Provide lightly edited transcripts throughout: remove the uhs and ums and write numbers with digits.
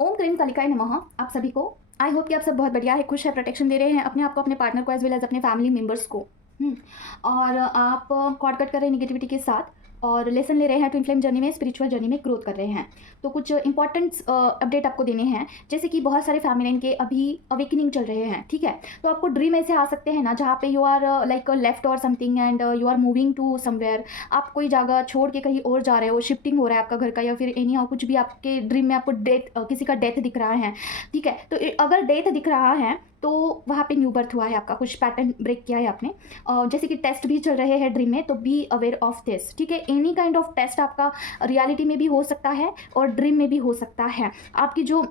ओम cream कालिकाय नमः। आप सभी को आई होप कि आप सब बहुत बढ़िया है, खुश है, प्रोटेक्शन दे रहे हैं अपने आप को, अपने पार्टनर को, एज वेल एज अपने फैमिली मेम्बर्स को। और आप कॉर्ड कट कर रहे हैं निगेटिविटी के साथ और लेसन ले रहे हैं ट्विन फ्लेम जर्नी में, स्पिरिचुअल जर्नी में ग्रोथ कर रहे हैं। तो कुछ इंपॉर्टेंट अपडेट आपको देने हैं, जैसे कि बहुत सारे फैमिलियन के अभी अवेकनिंग चल रहे हैं, ठीक है। तो आपको ड्रीम ऐसे आ सकते हैं ना जहाँ पे यू आर लाइक लेफ्ट और something and you are moving to somewhere. आप कोई जगह छोड़ के कहीं और जा रहे हो, शिफ्टिंग हो रहा है आपका घर का, या फिर एनी हाउ कुछ भी आपके ड्रीम में आपको डेथ किसी का डेथ दिख रहा है, ठीक है। तो अगर डेथ दिख रहा है तो वहाँ पे न्यू बर्थ हुआ है आपका, कुछ पैटर्न ब्रेक किया है आपने। जैसे कि टेस्ट भी चल रहे हैं ड्रीम में, तो बी अवेयर ऑफ दिस, ठीक है। एनी काइंड ऑफ टेस्ट आपका रियलिटी में भी हो सकता है और ड्रीम में भी हो सकता है। आपकी जो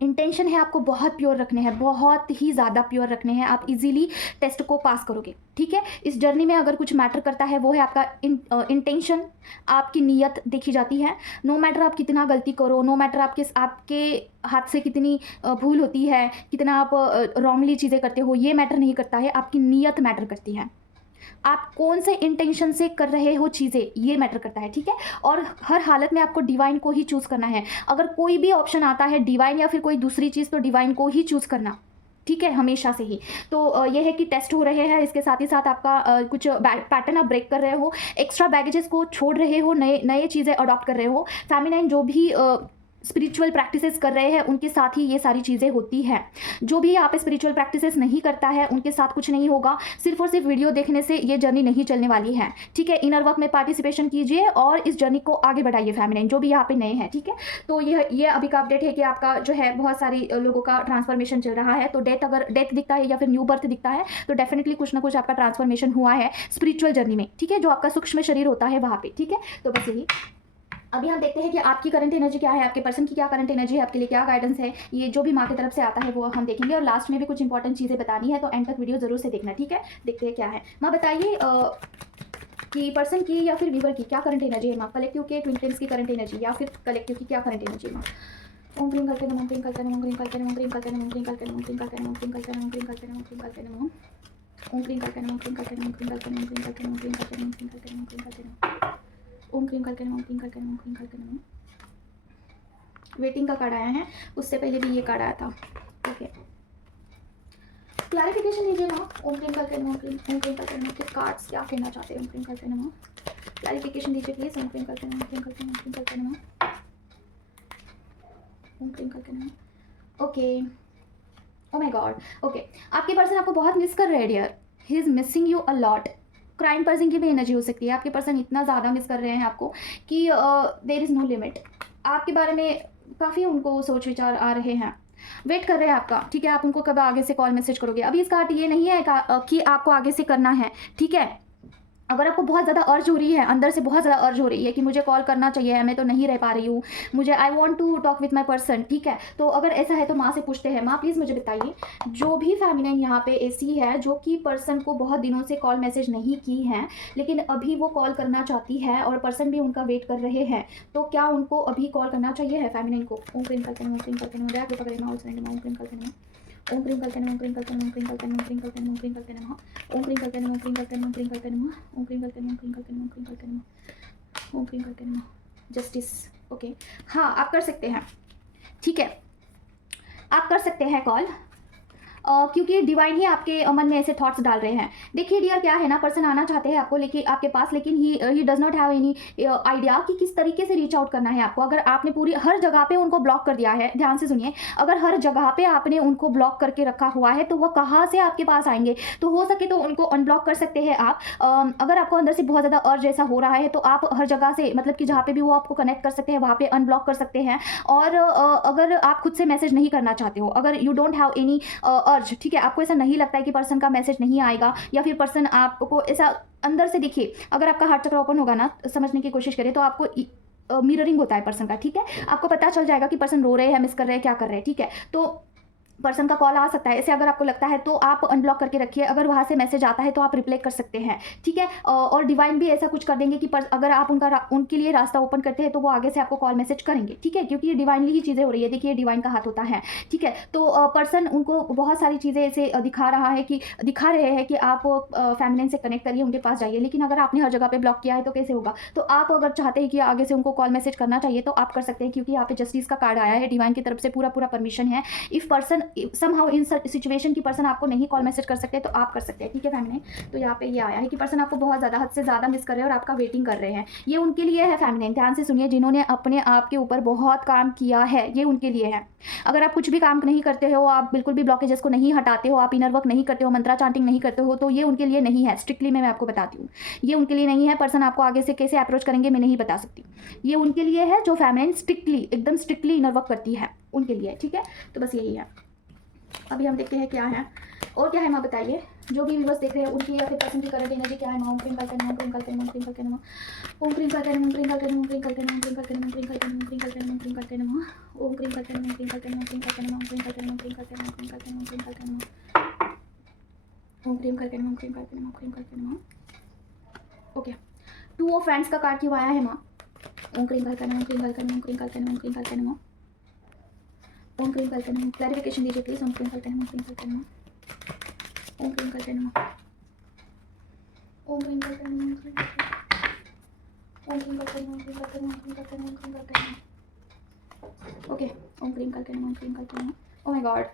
इंटेंशन है आपको बहुत प्योर रखने हैं, बहुत ही ज़्यादा प्योर रखने हैं, आप इजीली टेस्ट को पास करोगे, ठीक है। इस जर्नी में अगर कुछ मैटर करता है वो है आपका इंटेंशन, आपकी नीयत देखी जाती है। नो मैटर आप कितना गलती करो, नो मैटर आपके हाथ से कितनी भूल होती है, कितना आप रॉन्गली चीज़ें करते हो, ये मैटर नहीं करता है, आपकी नीयत मैटर करती है। आप कौन से इंटेंशन से कर रहे हो चीज़ें, ये मैटर करता है, ठीक है। और हर हालत में आपको डिवाइन को ही चूज़ करना है। अगर कोई भी ऑप्शन आता है डिवाइन या फिर कोई दूसरी चीज़, तो डिवाइन को ही चूज़ करना, ठीक है, हमेशा से ही। तो ये है कि टेस्ट हो रहे हैं, इसके साथ ही साथ आपका कुछ पैटर्न आप ब्रेक कर रहे हो, एक्स्ट्रा बैगेजेस को छोड़ रहे हो, नए नए चीज़ें अडॉप्ट कर रहे हो। फेमिनाइन जो भी स्पिरिचुअल प्रैक्टिसेस कर रहे हैं उनके साथ ही ये सारी चीज़ें होती हैं। जो भी आप स्पिरिचुअल प्रैक्टिसेस नहीं करता है उनके साथ कुछ नहीं होगा। सिर्फ और सिर्फ वीडियो देखने से ये जर्नी नहीं चलने वाली है, ठीक है। इनर वर्क में पार्टिसिपेशन कीजिए और इस जर्नी को आगे बढ़ाइए फेमिनाइन, जो भी यहाँ पे नए हैं, ठीक है। तो ये अभी का अपडेट है कि आपका जो है बहुत सारी लोगों का ट्रांसफॉर्मेशन चल रहा है। तो अगर डेथ दिखता है या फिर न्यू बर्थ दिखता है तो डेफिनेटली कुछ ना कुछ आपका ट्रांसफॉर्मेशन हुआ है स्पिरिचुअल जर्नी में, ठीक है, जो आपका सूक्ष्म शरीर होता है वहाँ पे, ठीक है। तो बस यही अभी हम देखते हैं कि आपकी करंट एनर्जी क्या है, आपके पर्सन की क्या करंट एनर्जी है, आपके लिए क्या गाइडेंस है, ये जो भी माँ की तरफ से आता है वो हम देखेंगे। और लास्ट में भी कुछ इंपॉर्टेंट चीज़ें बतानी है, तो एंड तक वीडियो जरूर से देखना, ठीक है। देखते हैं क्या है। माँ बताइए कि पर्सन की या फिर व्यूवर की क्या करंट एनर्जी है माँ, कलेक्टिव के ट्विन फ्लेम्स की करंट एनर्जी या फिर कलेक्टिव की क्या करंट एनर्जी है माँ। ओम क्रीम करके नमः, क्रीम करके नमः, क्रीम करके नमः, क्रीम करके नमः, क्रीम करके नमः, क्रीम करके नमः, क्रीम करके नमः, क्रीम करके नमः, क्रीम करके नमः, ओम क्रीम करके नमः, क्रीम करके नमः, क्रीम करके नमः, क्रीम करके नमः, क्रीम करके नमः, क्रीम करके नमः, क्रीम करके नमः, ओम क्रीम करके नमः, क्रीम करके नमः, क्रीम करके नमः। वेटिंग का कार्ड आया है, उससे पहले भी ये कार्ड आया था, ओके। क्लैरिफिकेशन दीजिए ना। ओम क्रीम करके नमः, ओम क्रीम करके नमः के कार्ड्स क्या कहना चाहते हैं। ओम क्रीम करके नमः, क्लैरिफिकेशन दीजिए प्लीज। ओम क्रीम करके नमः, क्रीम करके नमः, क्रीम करके नमः, ओम क्रीम करके नमः, okay. Oh my god, okay. आपके पर्सन आपको बहुत मिस कर रहे हैं dear, he is missing you a lot. क्राइम पर्सन की भी एनर्जी हो सकती है, आपके पर्सन इतना ज़्यादा मिस कर रहे हैं आपको कि देयर इज़ नो लिमिट। आपके बारे में काफ़ी उनको सोच विचार आ रहे हैं, वेट कर रहे हैं आपका, ठीक है। आप उनको कब आगे से कॉल मैसेज करोगे। अभी इसका अर्थ ये नहीं है कि आपको आगे से करना है, ठीक है। अगर आपको बहुत ज़्यादा अर्ज हो रही है, अंदर से बहुत ज़्यादा अर्ज हो रही है कि मुझे कॉल करना चाहिए, मैं तो नहीं रह पा रही हूँ, मुझे I want to talk with my person, ठीक है। तो अगर ऐसा है तो माँ से पूछते हैं, माँ प्लीज़ मुझे बताइए, जो भी फेमिनाइन यहाँ पे ऐसी है जो कि पर्सन को बहुत दिनों से कॉल मैसेज नहीं की है, लेकिन अभी वो कॉल करना चाहती है और पर्सन भी उनका वेट कर रहे हैं, तो क्या उनको अभी कॉल करना चाहिए है फेमिनाइन को। ओम क्रीम करके नमः, क्रीम करके नमः, कृपा करें माँ, ओम क्रीम करके नमः, ओम क्रीम करके नमः, क्रीम करके नमः, क्रीम करके नमः, क्रीम करके नमः, क्रीम करके नमः, ओम क्रीम करके नमः, क्रीम करके नमः, क्रीम करके नमः, ओम क्रीम करके नमः, क्रीम करके नमः, क्रीम करके नमः, ओम क्रीम करके नमः, जस्टिस, ओके। हाँ, आप कर सकते हैं, ठीक है, आप कर सकते हैं कॉल, क्योंकि डिवाइन ही आपके मन में ऐसे थॉट्स डाल रहे हैं। देखिए डियर, क्या है ना, पर्सन आना चाहते हैं आपको लेकिन आपके पास, लेकिन he does not have any idea कि किस तरीके से रीच आउट करना है आपको। अगर आपने पूरी हर जगह पे उनको ब्लॉक कर दिया है, ध्यान से सुनिए, अगर हर जगह पे आपने उनको ब्लॉक करके रखा हुआ है तो वह कहाँ से आपके पास आएंगे। तो हो सके तो उनको अनब्लॉक कर सकते हैं आप। अगर आपको अंदर से बहुत ज़्यादा अर्ज जैसा हो रहा है तो आप हर जगह से, मतलब कि जहाँ पे भी वो आपको कनेक्ट कर सकते हैं वहाँ पे अनब्लॉक कर सकते हैं। और अगर आप खुद से मैसेज नहीं करना चाहते हो, अगर यू डोंट हैव एनी अर्ज, ठीक है, आपको ऐसा नहीं लगता है कि पर्सन का मैसेज नहीं आएगा या फिर पर्सन आपको ऐसा अंदर से देखिए, अगर आपका हार्ट चक्र ओपन होगा ना, समझने की कोशिश करें तो आपको मिररिंग होता है पर्सन का, ठीक है। आपको पता चल जाएगा कि पर्सन रो रहे हैं, मिस कर रहे हैं, क्या कर रहे हैं, ठीक है। तो पर्सन का कॉल आ सकता है। ऐसे अगर आपको लगता है तो आप अनब्लॉक करके रखिए, अगर वहाँ से मैसेज आता है तो आप रिप्लाई कर सकते हैं, ठीक है। और डिवाइन भी ऐसा कुछ कर देंगे कि अगर आप उनके लिए रास्ता ओपन करते हैं तो वो आगे से आपको कॉल मैसेज करेंगे, ठीक है, क्योंकि ये डिवाइनली ही चीज़ें हो रही है। देखिए डिवाइन का हाथ होता है, ठीक है। तो पर्सन उनको बहुत सारी चीज़ें ऐसे दिखा रहे हैं कि आप फैमिली से कनेक्ट करिए, उनके पास जाइए। लेकिन अगर आपने हर जगह पे ब्लॉक किया है तो कैसे होगा। तो आप अगर चाहते हैं कि आगे से उनको कॉल मैसेज करना चाहिए तो आप कर सकते हैं, क्योंकि यहाँ पे जस्टिस का कार्ड आया है, डिवाइन की तरफ से पूरा परमिशन है। If person somehow in situation की पर्सन आपको नहीं कॉल मैसेज कर सकते तो आप कर सकते हैं, ठीक है फैमिली। तो यहाँ पे ये आया है कि पर्सन आपको बहुत ज़्यादा, हद से ज़्यादा मिस कर रहे हैं और आपका वेटिंग कर रहे हैं। ये उनके लिए है फैमिली, ध्यान से सुनिए, जिन्होंने अपने आप के ऊपर बहुत काम किया है, ये उनके लिए है। अगर आप कुछ भी काम नहीं करते हो, आप बिल्कुल भी ब्लॉकेजेस को नहीं हटाते हो, आप इनर वर्क नहीं करते हो, मंत्रा चांटिंग नहीं करते हो, तो ये उनके लिए नहीं है। स्ट्रिक्टली मैं आपको बताती हूँ, ये उनके लिए नहीं है। पर्सन आपको आगे से कैसे अप्रोच करेंगे मैं नहीं बता सकती। ये उनके लिए है जो फैमिली स्ट्रिक्टली, एकदम स्ट्रिक्टली इनर वर्क करती है, उनके लिए, ठीक है। तो बस यही है। अभी हम देखते हैं क्या है और क्या है माँ, बताइए। जो भी व्यूअर्स देख रहे हैं उनकी या फिर पर्सन की करंट एनर्जी क्या है माँ। ओम क्रीम करके नमः, ओम क्रीम करके नमः, ओम क्रीम करके नमः, ओम क्रीम करके नमः, ओम क्रीम करके नमः, ओम क्रीम करके नमः, ओम क्रीम करके नमः, ओम क्रीम करके नमः, ओम क्रीम करके नमः, ओम क्रीम करके नमः, ओम क्रीम करके नमः, ओम क्रीम करके नमः, ओम क्रीम करके नमः, ओम क्रीम करके नमः, ओम क्रीम करके नमः, ओम क्रीम करके नमः, ओम क्रीम करके नमः, ओम क्रीम करके नमः, ओम क्रीम करके नमः, ओम क्रीम करके नमः। ओके, 2 ऑफ फ्रेंड्स का कार्ड क्यों आया है माँ। ओम क्रीम करके नमः, ओम क्रीम करके नमः, ओम क्रीम करके नमः, ओम क्रीम करके नमः, ओम क्रीम करके नमः। क्लैरिफिकेशन दीजिए प्लीज। ओम क्रीम करके नमः, ओम क्रीम करके नमः, ओम क्रीम करके नमः, ओम क्रीम करके नमः, ओम क्रीम करके नमः, ओम क्रीम करके नमः, ओम क्रीम करके नमः, ओम क्रीम करके नमः, ओम क्रीम करके नमः। ओके, ओम क्रीम करके नमः, ओम क्रीम करके नमः। Oh my god,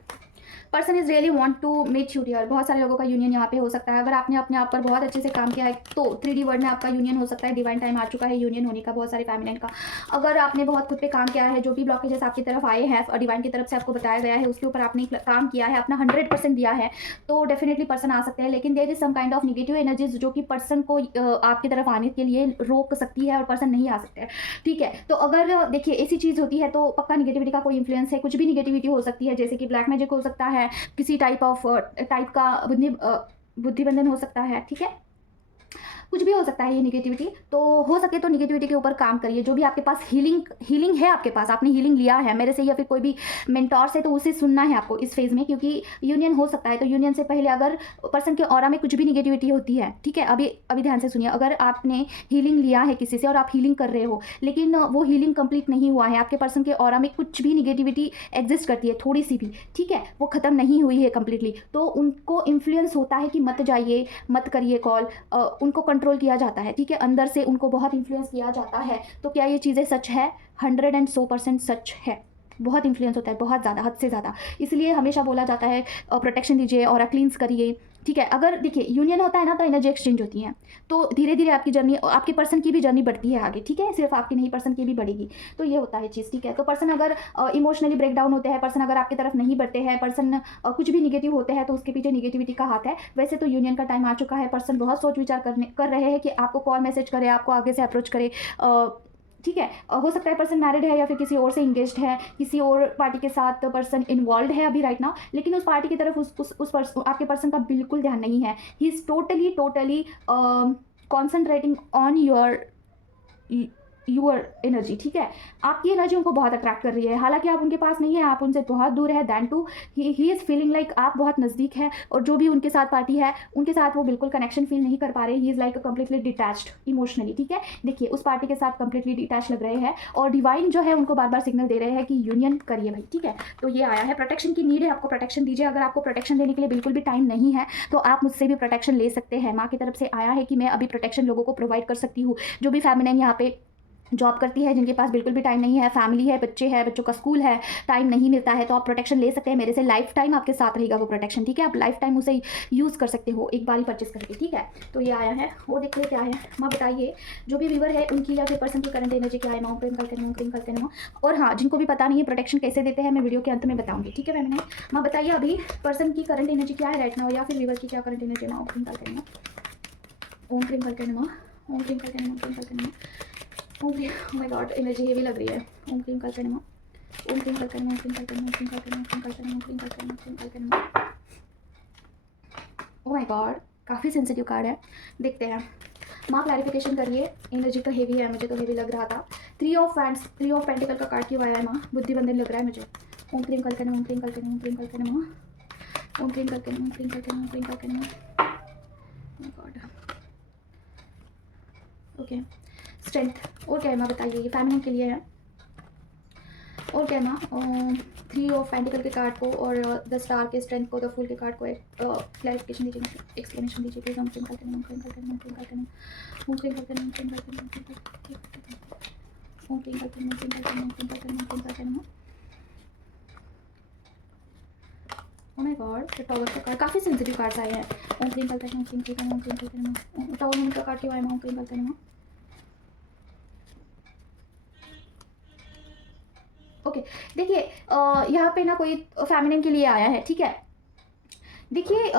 person is really want to meet you dear. बहुत सारे लोगों का यूनियन यहाँ पे हो सकता है। अगर आपने अपने आप पर बहुत अच्छे से काम किया है तो 3D वर्ड में आपका यूनियन हो सकता है। डिवाइन टाइम आ चुका है यूनियन होने का, बहुत सारे फैमिली का। अगर आपने बहुत खुद पे काम किया है, जो भी ब्लॉकेजेस आपकी तरफ आए हैं और डिवाइन की तरफ से आपको बताया गया है उसके ऊपर आपने काम किया है, अपना 100% दिया है, तो डेफिनेटली पर्सन आ सकते हैं। लेकिन there is some kind of negative energies जो कि पर्सन को आपकी तरफ आने के लिए रोक सकती है और पर्सन नहीं आ सकते, ठीक है। तो अगर देखिए ऐसी चीज़ होती है तो पक्का नेगेटिविटी का कोई इन्फ्लुएंस है, कुछ भी नेगेटिविटी हो सकती है, जैसे कि ब्लैक मैजिक हो सकता है, किसी टाइप का बुद्धि बंधन हो सकता है, ठीक है, कुछ भी हो सकता है ये नेगेटिविटी। तो हो सके तो नेगेटिविटी के ऊपर काम करिए। जो भी आपके पास हीलिंग है, आपके पास आपने हीलिंग लिया है मेरे से या फिर कोई भी मेंटोर से, तो उसे सुनना है आपको इस फेज में, क्योंकि यूनियन हो सकता है। तो यूनियन से पहले अगर पर्सन के ऑरा में कुछ भी नेगेटिविटी होती है, ठीक है, अभी ध्यान से सुनिए। अगर आपने हीलिंग लिया है किसी से और आप हीलिंग कर रहे हो, लेकिन वो हीलिंग कंप्लीट नहीं हुआ है, आपके पर्सन के ऑरा में कुछ भी नेगेटिविटी एग्जिस्ट करती है, थोड़ी सी भी, ठीक है, वो खत्म नहीं हुई है कंप्लीटली, तो उनको इन्फ्लुएंस होता है कि मत जाइए, मत करिए कॉल, उनको कंट्रोल किया जाता है, ठीक है, अंदर से उनको बहुत इन्फ्लुएंस किया जाता है। तो क्या ये चीज़ें सच है? 100% सच है। बहुत इन्फ्लुएंस होता है, बहुत ज़्यादा, हद से ज़्यादा। इसलिए हमेशा बोला जाता है प्रोटेक्शन दीजिए और क्लींस करिए, ठीक है। अगर देखिए यूनियन होता है ना तो एनर्जी एक्सचेंज होती है, तो धीरे धीरे आपकी जर्नी, आपके पर्सन की भी जर्नी बढ़ती है आगे, ठीक है, सिर्फ आपकी नहीं, पर्सन की भी बढ़ेगी। तो ये होता है चीज़, ठीक है। तो पर्सन अगर इमोशनली ब्रेक डाउन होते हैं, पर्सन अगर आपकी तरफ नहीं बढ़ते हैं, पर्सन कुछ भी निगेटिव होते हैं, तो उसके पीछे निगेटिविटी का हाथ है। वैसे तो यूनियन का टाइम आ चुका है, पर्सन बहुत सोच विचार कर रहे हैं कि आपको कॉल मैसेज करे, आपको आगे से अप्रोच करे, ठीक है। हो सकता है पर्सन मैरिड है या फिर किसी और से इंगेज्ड है, किसी और पार्टी के साथ पर्सन इन्वॉल्व है अभी राइट नाउ, लेकिन उस पार्टी की तरफ आपके पर्सन का बिल्कुल ध्यान नहीं है। He is totally concentrating on your energy, ठीक है। आपकी एनर्जी उनको बहुत अट्रैक्ट कर रही है, हालांकि आप उनके पास नहीं है, आप उनसे बहुत दूर है। Then too he is feeling like आप बहुत नज़दीक है, और जो भी उनके साथ पार्टी है उनके साथ वो बिल्कुल कनेक्शन फील नहीं कर पा रहे। He is like completely detached emotionally, ठीक है। देखिए उस पार्टी के साथ कंप्लीटली डिटैच लग रहे हैं, और डिवाइन जो है उनको बार बार सिग्नल दे रहे हैं कि यूनियन करिए भाई, ठीक है। तो ये आया है, प्रोटेक्शन की नीड है, आपको प्रोटेक्शन दीजिए। अगर आपको प्रोटेक्शन देने के लिए बिल्कुल भी टाइम नहीं है तो आप मुझसे भी प्रोटेक्शन ले सकते हैं। माँ की तरफ से आया है कि मैं अभी प्रोटेक्शन लोगों को प्रोवाइड कर सकती हूँ। जो भी फैमिली यहाँ पे जॉब करती है, जिनके पास बिल्कुल भी टाइम नहीं है, फैमिली है, बच्चे हैं, बच्चों का स्कूल है, टाइम नहीं मिलता है, तो आप प्रोटेक्शन ले सकते हैं मेरे से। लाइफ टाइम आपके साथ रहेगा वो प्रोटेक्शन, ठीक है। आप लाइफ टाइम उसे यूज़ कर सकते हो, एक बार ही परचेस करके, ठीक है। तो ये आया है, वो देखते हैं क्या है। माँ बताइए, जो भी व्यूअर है उनकी या फिर पर्सन की करंट एनर्जी क्या है। माँ प्रेम करते हैं, प्रेम करते हैं। और हाँ, जिनको भी पता नहीं है प्रोटेक्शन कैसे देते हैं, मैं वीडियो के अंत में बताऊँगी, ठीक है। मैंने माँ बताइए अभी पर्सन की करंट एनर्जी क्या है राइट नाउ, या फिर व्यूअर की क्या करंट एनर्जी है। माँ प्रेम करते हैं, ओम प्रेम करते हैं, ओम प्रेम करते हैं, प्रेम करते हैं। ओम माय गॉड, एनर्जी हेवी लग रही है। ओम क्रीम करते नमः, ओम क्रीम करते नमः, ओम क्रीम करते नमः, ओम क्रीम करते नमः, ओम क्रीम करते नमः, ओम क्रीम करते नमः, ओम क्रीम करते नमः। ओह माय गॉड, काफ़ी सेंसिटिव कार्ड है, देखते हैं। माँ क्लैरिफिकेशन करिए, एनर्जी तो हेवी है, मुझे तो हेवी लग रहा था। 3 ऑफ पेंटिकल का कार्ड क्यों आया है माँ। बुद्धि बंधन लग रहा है मुझे। ओम क्रीम कलके नमः, ओम क्रीम कलके नमः, ओम क्रीम कलके नमः, ओम क्रीम कलके नमः, ओम क्रीम कलके नमः, ओम क्रीम कलके नमः। My god. ओके, स्ट्रेंथ और क्या है माँ बताइए, ये फैमिली के लिए है और क्या है माँ। 3 ऑफ पेंटिकल के कार्ड को और 10 स्टार के स्ट्रेंथ को, द फूल के कार्ड को एक क्लैरिफिकेशन दीजिए, एक्सप्लेनेशन दीजिए प्लीज। ओम क्रीम कलके नमः, ओम क्रीम कलके नमः, ओम क्रीम कलके नमः, ओम क्रीम कलके नमः, ओम क्रीम कलके नमः, ओम क्रीम कलके नमः, ओम क्रीम कलके नमः, ओम क्रीम कलके नमः, ओम क्रीम कलके नमः, ओम क्रीम कलके नमः। Oh my God, the tower का कार्ड, काफ़ी सेंसिटिव कार्ड्स आए हैं। ओम क्रीम कलके नमः, ओम क्रीम कलके नमः, ओम क्रीम कलके नमः। टॉवर मून का कार्ड क्यों आया, ओम क्रीम कलके नमः। ओके, देखिए यहाँ पे ना कोई फेमिनिन के लिए आया है, ठीक है। देखिए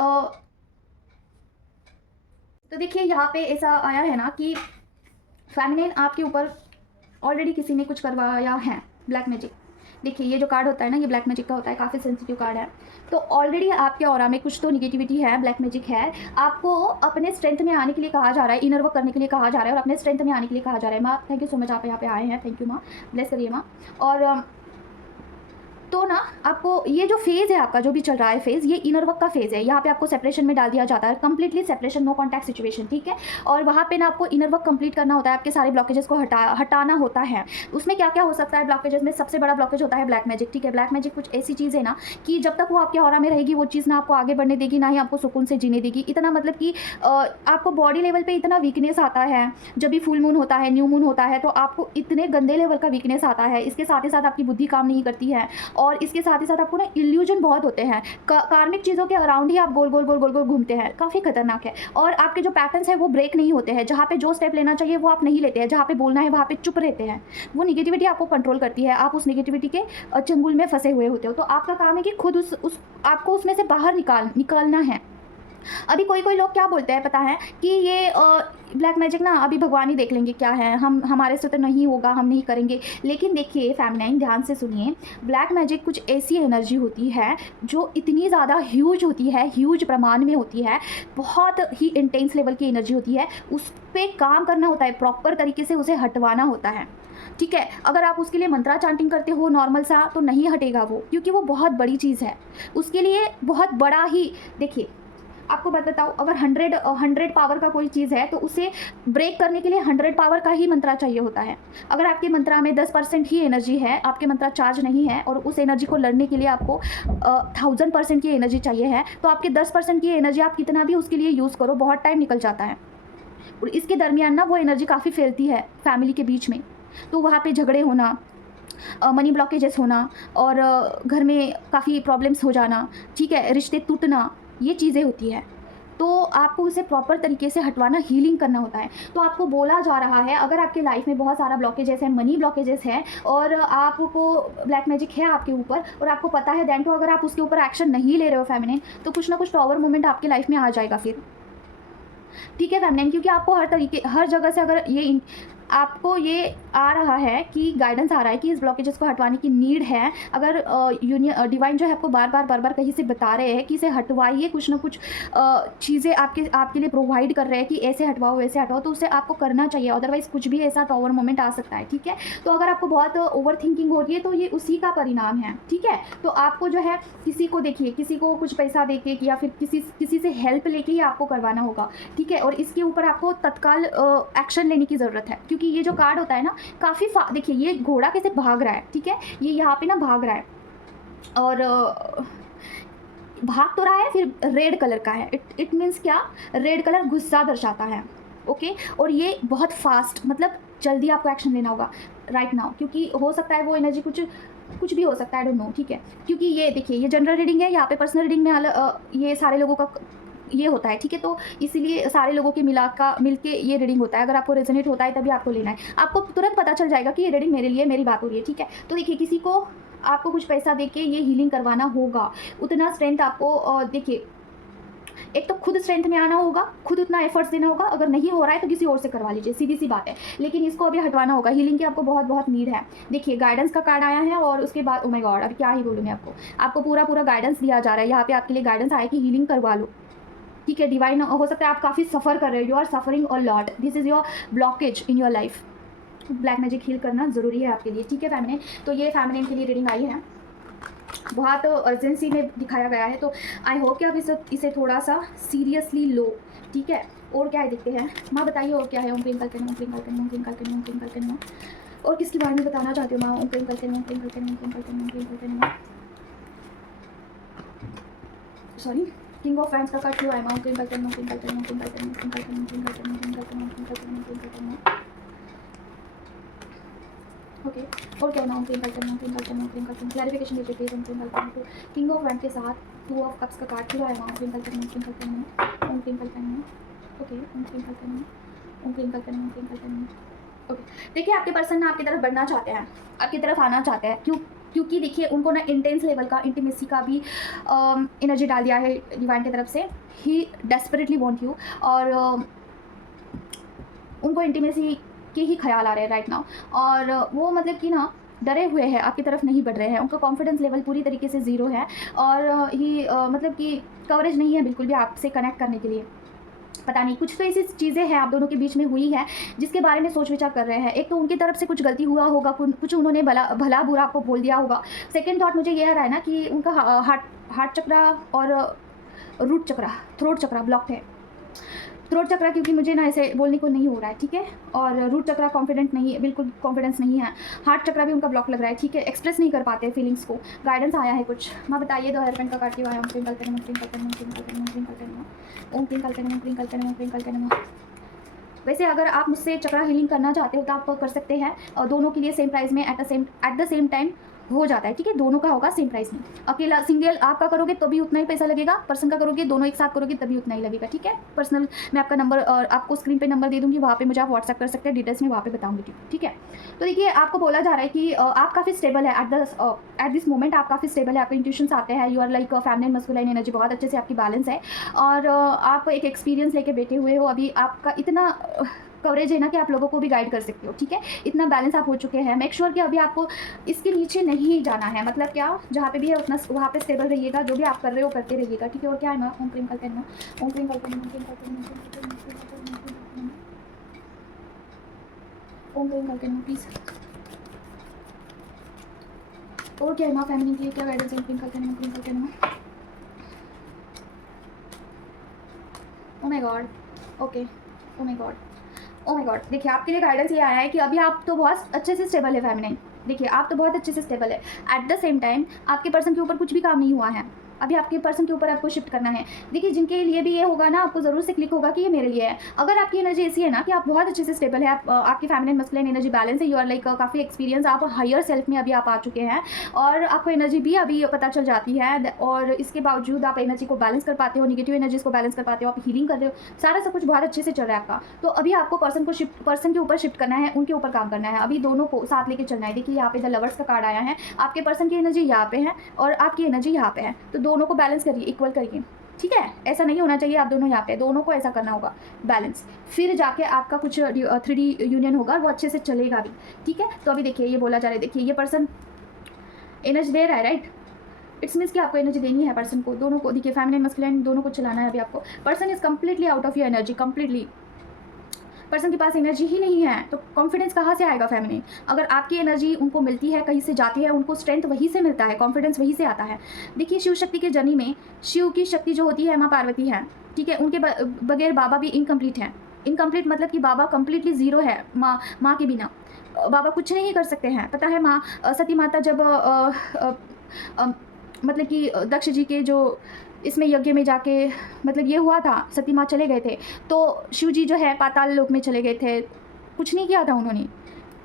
तो देखिए यहाँ पे ऐसा आया है ना कि फेमिनिन आपके ऊपर ऑलरेडी किसी ने कुछ करवाया है, ब्लैक मैजिक। देखिए ये जो कार्ड होता है ना, ये ब्लैक मैजिक का होता है, काफ़ी सेंसिटिव कार्ड है। तो ऑलरेडी आपके ऑरा में कुछ तो निगेटिविटी है, ब्लैक मैजिक है। आपको अपने स्ट्रेंथ में आने के लिए कहा जा रहा है, इनर वर्क करने के लिए कहा जा रहा है और अपने स्ट्रेंथ में आने के लिए कहा जा रहा है। माँ थैंक यू सो मच, आप यहाँ पे आए हैं, थैंक यू माँ, ब्लेस करिए माँ। और तो ना आपको ये जो फेज़ है आपका, जो भी चल रहा है फेज़, ये इनर वर्क का फेज़ है। यहाँ पे आपको सेपरेशन में डाल दिया जाता है, completely separation, no contact situation, ठीक है। और वहाँ पे ना आपको इनर वर्क कंप्लीट करना होता है, आपके सारे ब्लॉकेजेस को हटाना होता है। उसमें क्या क्या हो सकता है ब्लॉकेजेस में, सबसे बड़ा ब्लॉकेज होता है ब्लैक मैजिक, ठीक है। ब्लैक मैजिक कुछ ऐसी चीज़ है ना कि जब तक वो आपके ऑरा में रहेगी, वो चीज़ ना आपको आगे बढ़ने देगी, ना ही आपको सुकून से जीने देगी। इतना मतलब कि आपको बॉडी लेवल पर इतना वीकनेस आता है, जब भी फुल मून होता है, न्यू मून होता है, तो आपको इतने गंदे लेवल का वीकनेस आता है। इसके साथ ही साथ आपकी बुद्धि काम नहीं करती है और इसके साथ ही साथ आपको ना इल्यूजन बहुत होते हैं, कार्मिक चीज़ों के अराउंड ही आप गोल गोल गोल गोल गोल घूमते हैं, काफ़ी खतरनाक है। और आपके जो पैटर्न्स है वो ब्रेक नहीं होते हैं, जहाँ पे जो स्टेप लेना चाहिए वो आप नहीं लेते हैं, जहाँ पे बोलना है वहाँ पे चुप रहते हैं। वो निगेटिविटी आपको कंट्रोल करती है, आप उस निगेटिविटी के चंगुल में फंसे हुए होते हो। तो आपका काम है कि खुद उस आपको उसमें से बाहर निकालना है। अभी कोई कोई लोग क्या बोलते हैं पता है कि ये ब्लैक मैजिक ना अभी भगवान ही देख लेंगे क्या है, हमारे से तो नहीं होगा, हम नहीं करेंगे। लेकिन देखिए फेमिनाइन, ध्यान से सुनिए, ब्लैक मैजिक कुछ ऐसी एनर्जी होती है जो इतनी ज़्यादा ह्यूज होती है, ह्यूज प्रमाण में होती है, बहुत ही इंटेंस लेवल की एनर्जी होती है। उस पर काम करना होता है, प्रॉपर तरीके से उसे हटवाना होता है, ठीक है। अगर आप उसके लिए मंत्रा चांटिंग करते हो नॉर्मल सा, तो नहीं हटेगा वो, क्योंकि वो बहुत बड़ी चीज़ है। उसके लिए बहुत बड़ा ही, देखिए आपको बात बताओ, अगर 100 पावर का कोई चीज़ है तो उसे ब्रेक करने के लिए 100 पावर का ही मंत्रा चाहिए होता है। अगर आपके मंत्रा में 10% ही एनर्जी है, आपके मंत्रा चार्ज नहीं है और उस एनर्जी को लड़ने के लिए आपको 1000% की एनर्जी चाहिए है, तो आपके 10% की एनर्जी आप कितना भी उसके लिए यूज़ करो, बहुत टाइम निकल जाता है। और इसके दरमियान ना वो एनर्जी काफ़ी फैलती है फैमिली के बीच में, तो वहाँ पे झगड़े होना, मनी ब्लॉकेजेस होना और घर में काफ़ी प्रॉब्लम्स हो जाना, ठीक है, रिश्ते टूटना, ये चीज़ें होती है। तो आपको उसे प्रॉपर तरीके से हटवाना, हीलिंग करना होता है। तो आपको बोला जा रहा है, अगर आपके लाइफ में बहुत सारा ब्लॉकेजेस है, मनी ब्लॉकेजेस है और आपको ब्लैक मैजिक है आपके ऊपर और आपको पता है, देन तो अगर आप उसके ऊपर एक्शन नहीं ले रहे हो फेमिनिन, तो कुछ ना कुछ टॉवर मोमेंट आपके लाइफ में आ जाएगा फिर, ठीक है फेमिनिन। क्योंकि आपको हर जगह से अगर आपको ये आ रहा है कि गाइडेंस आ रहा है कि इस ब्लॉकेजेस को हटवाने की नीड है। अगर डिवाइन जो है आपको बार बार कहीं से बता रहे हैं कि इसे हटवाइए, कुछ ना कुछ चीज़ें आपके लिए प्रोवाइड कर रहे हैं कि ऐसे हटवाओ वैसे हटवाओ, तो उसे आपको करना चाहिए, अदरवाइज़ कुछ भी ऐसा टॉवर मोमेंट आ सकता है, ठीक है। तो अगर आपको बहुत ओवर थिंकिंग हो रही है तो ये उसी का परिणाम है, ठीक है। तो आपको जो है किसी को, देखिए किसी को कुछ पैसा दे के या फिर किसी से हेल्प लेके ही आपको करवाना होगा, ठीक है। और इसके ऊपर आपको तत्काल एक्शन लेने की ज़रूरत है, क्योंकि ये जो कार्ड होता है ना काफ़ी देखिए ये घोड़ा कैसे भाग रहा है, ठीक है, ये यहाँ पे ना भाग रहा है और भाग तो रहा है, फिर रेड कलर का है। इट मीन्स क्या, रेड कलर गुस्सा दर्शाता है, ओके। और ये बहुत फास्ट, मतलब जल्दी आपको एक्शन लेना होगा राइट नाउ, क्योंकि हो सकता है वो एनर्जी कुछ भी हो सकता है, आई डोंट नो, ठीक है। क्योंकि ये देखिए ये जनरल रीडिंग है, यहाँ पे पर्सनल रीडिंग में ये सारे लोगों का ये होता है, ठीक है। तो इसीलिए सारे लोगों के मिलके ये रीडिंग होता है। अगर आपको रेजोनेट होता है तभी आपको लेना है, आपको तुरंत पता चल जाएगा कि ये रीडिंग मेरे लिए, मेरी बात हो रही है, ठीक है। तो देखिए किसी को आपको कुछ पैसा देके ये हीलिंग करवाना होगा, उतना स्ट्रेंथ आपको देखिए एक तो खुद स्ट्रेंथ में आना होगा, खुद उतना एफर्ट्स देना होगा। अगर नहीं हो रहा है तो किसी और से करवा लीजिए, सीधी सी बात है। लेकिन इसको अभी हटवाना होगा, हीलिंग की आपको बहुत बहुत नीड है। देखिए गाइडेंस का कार्ड आया है और उसके बाद ओ माय गॉड, अभी क्या ही बोलूँ मैं आपको पूरा गाइडेंस दिया जा रहा है। यहाँ पे आपके लिए गाइडेंस आया कि हीलिंग करवा लो, ठीक है। डिवाइन हो सकता है आप काफ़ी सफ़र कर रहे हो, you are suffering a lot, this is your blockage in your life. Black magic heal करना ज़रूरी है आपके लिए, ठीक है फेमिनिन। तो ये फेमिनिन के लिए रीडिंग आई है। बहुत अर्जेंसी में दिखाया गया है, तो आई होप कि आप इसे थोड़ा सा सीरियसली लो, ठीक है। और क्या है देखते हैं, माँ बताइए और क्या है। ओम क्लीम करके ओम क्लीम करके ओम क्लीम करके ओम क्लीम करके। और किसके बारे में बताना चाहती हो माँ? ओम क्लीम करके ओम क्लीम करके ओम क्लीम करके ओम क्लीम करके। सॉरी, किंग ऑफ फैंस का कार्ड क्यों आया माँ? ओम क्लीम करके ओम क्लीम करके ओम क्लीम करके ओम क्लीम करके ओम क्लीम करके ओम क्लीम करके ओम क्लीम करके ओम क्लीम करके। ओके, और क्या है ओम क्लीम करके ओम क्लीम करके ओम क्लीम करके। क्लैरिफिकेशन दीजिए प्लीज ओम क्लीम करके। किंग ऑफ वैंड के साथ 2 ऑफ कप्स का कार्ड क्यों आया माँ? ओम क्लीम करके ओम क्लीम करके ओम क्लीम करके। ओके, ओम क्लीम करके ओम क्लीम करके ओम क्लीम करके। ओके, देखिए आपके पर्सन ना आपकी तरफ बढ़ना चाहते हैं, आपकी तरफ आना चाहते हैं। क्योंकि देखिए उनको ना इंटेंस लेवल का इंटीमेसी का भी एनर्जी डाल दिया है डिवाइन की तरफ से। ही डेस्परेटली वांट यू, और उनको इंटीमेसी के ही ख्याल आ रहे हैं राइट नाउ। और वो मतलब कि ना डरे हुए हैं, आपकी तरफ नहीं बढ़ रहे हैं। उनका कॉन्फिडेंस लेवल पूरी तरीके से ज़ीरो है, और ही मतलब कि कवरेज नहीं है बिल्कुल भी आपसे कनेक्ट करने के लिए। पता नहीं कुछ तो ऐसी चीज़ें हैं आप दोनों के बीच में हुई है जिसके बारे में सोच विचार कर रहे हैं। एक तो उनकी तरफ से कुछ गलती हुआ होगा, कुछ उन्होंने भला बुरा आपको बोल दिया होगा। सेकेंड थॉट मुझे ये आ रहा है ना कि उनका हार्ट चक्रा और रूट चक्रा, थ्रोट चक्रा ब्लॉक्ड है। थ्रोट चक्रा क्योंकि मुझे ना ऐसे बोलने को नहीं हो रहा है, ठीक है। और रूट चक्रा कॉन्फिडेंट नहीं है, बिल्कुल कॉन्फिडेंस नहीं है। हार्ट चक्रा भी उनका ब्लॉक लग रहा है, ठीक है। एक्सप्रेस नहीं कर पाते हैं फीलिंग्स को। गाइडेंस आया है कुछ, माँ बताइए। 2 हेयरपेंट का कार्ड क्यों आया? ओम क्लीम करके ओम क्लीम करके ओम क्लीम करके ओम क्लीम करके ओम क्लीम करके ओम क्लीम करके ओम क्लीम करके। वैसे अगर आप मुझसे चक्रा हीलिंग करना चाहते हो तो आप कर सकते हैं, और दोनों के लिए सेम प्राइस में एट द सेम टाइम हो जाता है, ठीक है। दोनों का होगा सेम प्राइस में। अकेला सिंगल आपका करोगे तो भी उतना ही पैसा लगेगा, पर्सन का करोगे दोनों एक साथ करोगे तभी उतना ही लगेगा, ठीक है। पर्सनल मैं आपका नंबर और आपको स्क्रीन पे नंबर दे दूँगी, वहाँ पे मुझे आप व्हाट्सएप कर सकते हैं, डिटेल्स में वहाँ पे बताऊँगी, ठीक है। तो देखिए आपको बोला जा रहा है कि आप काफ़ी स्टेबल है एट दिस मोमेंट। आप काफ़ी स्टेबल है, आपके इंट्यूशंस आते हैं। You are like family masculine energy बहुत अच्छे से आपकी बैलेंस है, और आप एक एक्सपीरियंस लेके बैठे हुए हो। अभी आपका इतना कवरेज है ना कि आप लोगों को भी गाइड कर सकते हो, ठीक है। इतना बैलेंस आप हो चुके हैं। मेक श्योर कि अभी आपको इसके नीचे नहीं जाना है, मतलब क्या, जहाँ पे भी है उतना वहाँ पे स्टेबल रहिएगा। जो भी आप कर रहे हो करते रहिएगा, ठीक है। और क्या है ना, ओम क्लीम करके ओम क्लीम करके ओम क्लीम करके ओम क्लीम करके प्लीज। और क्या है ना, फैमिली के लिए क्या गाइडेंस है? ओम क्लीम करके ओ my god, okay, oh my God, O my God. देखिए आपके लिए गाइडेंस ये आया है कि अभी आप तो बहुत अच्छे से स्टेबल है फेमिनिन। देखिए आप तो बहुत अच्छे से स्टेबल है। एट द सेम टाइम आपके पर्सन के ऊपर कुछ भी काम नहीं हुआ है। अभी आपके पर्सन के ऊपर आपको शिफ्ट करना है। देखिए जिनके लिए भी ये होगा ना, आपको ज़रूर से क्लिक होगा कि ये मेरे लिए है। अगर आपकी एनर्जी ऐसी है ना कि आप बहुत अच्छे से स्टेबल है, आपकी फैमिली मस्कुलाइन एनर्जी बैलेंस है, यू आर लाइक काफ़ी एक्सपीरियंस, आप हायर सेल्फ में अभी आप आ चुके हैं, और आपको एनर्जी भी अभी पता चल जाती है, और इसके बावजूद आप एनर्जी को बैलेंस कर पाते हो, निगेटिव एनर्जीज को बैलेंस कर पाते हो, आप हीलिंग कर रहे हो, सारा सब कुछ बहुत अच्छे से चल रहा है आपका। तो अभी आपको पर्सन के ऊपर शिफ्ट करना है, उनके ऊपर काम करना है, अभी दोनों को साथ लेके चलना है। देखिए यहाँ पे द लवर्स का कार्ड आया है, आपके पर्सन की एनर्जी यहाँ पे है और आपकी एनर्जी यहाँ पे है, तो दोनों को बैलेंस करिए, इक्वल करिए, ठीक है। ऐसा नहीं होना चाहिए आप दोनों यहाँ पे, दोनों को ऐसा करना होगा बैलेंस, फिर जाके आपका कुछ 3D यूनियन होगा, वो अच्छे से चलेगा भी, ठीक है। तो अभी देखिए ये बोला जा रहा है, देखिए ये पर्सन एनर्जी दे रहा है, राइट। इट्स मीन्स कि आपको एनर्जी देनी है पर्सन को, दोनों को। देखिए फैमिली मस्कुलाइन दोनों को चलाना है अभी आपको। Person is completely out of your energy, completely. Person के पास एनर्जी ही नहीं है, तो कॉन्फिडेंस कहाँ से आएगा फैमिली? अगर आपकी एनर्जी उनको मिलती है, कहीं से जाती है, उनको स्ट्रेंथ वहीं से मिलता है, कॉन्फिडेंस वहीं से आता है। देखिए शिव शक्ति के जर्नी में शिव की शक्ति जो होती है माँ पार्वती है, ठीक है। उनके बगैर बाबा भी इनकम्प्लीट है। इनकम्प्लीट मतलब कि बाबा कम्प्लीटली ज़ीरो है, माँ के बिना बाबा कुछ नहीं कर सकते हैं। पता है माँ सती माता जब मतलब कि दक्ष जी के जो इसमें यज्ञ में जाके मतलब ये हुआ था, सती माँ चले गए थे, तो शिव जी जो है पाताल लोक में चले गए थे, कुछ नहीं किया था उन्होंने,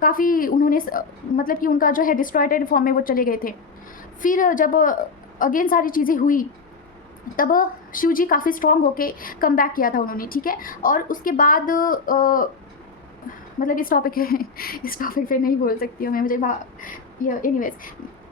काफ़ी उन्होंने मतलब कि उनका जो है डिस्ट्रॉयटेड फॉर्म में वो चले गए थे। फिर जब अगेन सारी चीज़ें हुई तब शिव जी काफ़ी स्ट्रॉन्ग होके कम बैक किया था उन्होंने, ठीक है। और उसके बाद मतलब इस टॉपिक पे नहीं बोल सकती हूँ मैं, मुझे एनीवेज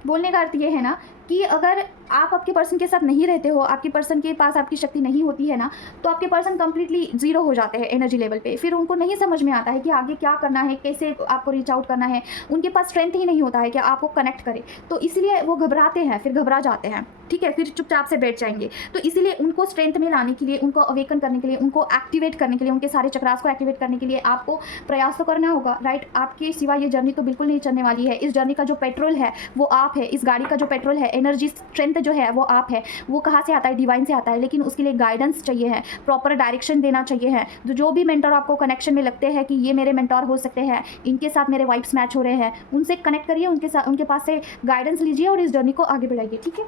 बोलने का अर्थ ये है ना कि अगर आप आपके पर्सन के साथ नहीं रहते हो, आपके पर्सन के पास आपकी शक्ति नहीं होती है ना, तो आपके पर्सन कम्प्लीटली ज़ीरो हो जाते हैं एनर्जी लेवल पे। फिर उनको नहीं समझ में आता है कि आगे क्या करना है, कैसे आपको रीच आउट करना है। उनके पास स्ट्रेंथ ही नहीं होता है कि आपको कनेक्ट करे, तो इसलिए वो घबराते हैं, फिर घबरा जाते हैं, ठीक है। फिर चुपचाप से बैठ जाएंगे। तो इसीलिए उनको स्ट्रेंथ में लाने के लिए, उनको अवेकन करने के लिए, उनको एक्टिवेट करने के लिए, उनके सारे चक्रास को एक्टिवेट करने के लिए आपको प्रयास तो करना होगा, राइट। आपके सिवा ये जर्नी तो बिल्कुल नहीं चलने वाली है। इस जर्नी का जो पेट्रोल है वो आप है, इस गाड़ी का जो पेट्रोल है एनर्जी स्ट्रेंथ जो है वो आप है, वो कहाँ से आता है, डिवाइन से आता है, लेकिन उसके लिए गाइडेंस चाहिए है, प्रॉपर डायरेक्शन देना चाहिए है। जो भी मेंटर आपको कनेक्शन में लगते हैं कि ये मेरे मेंटर हो सकते हैं, इनके साथ मेरे वाइब्स मैच हो रहे हैं, उनसे कनेक्ट करिए, उनके साथ उनके पास से गाइडेंस लीजिए और इस जर्नी को आगे बढ़ाइए। ठीक है,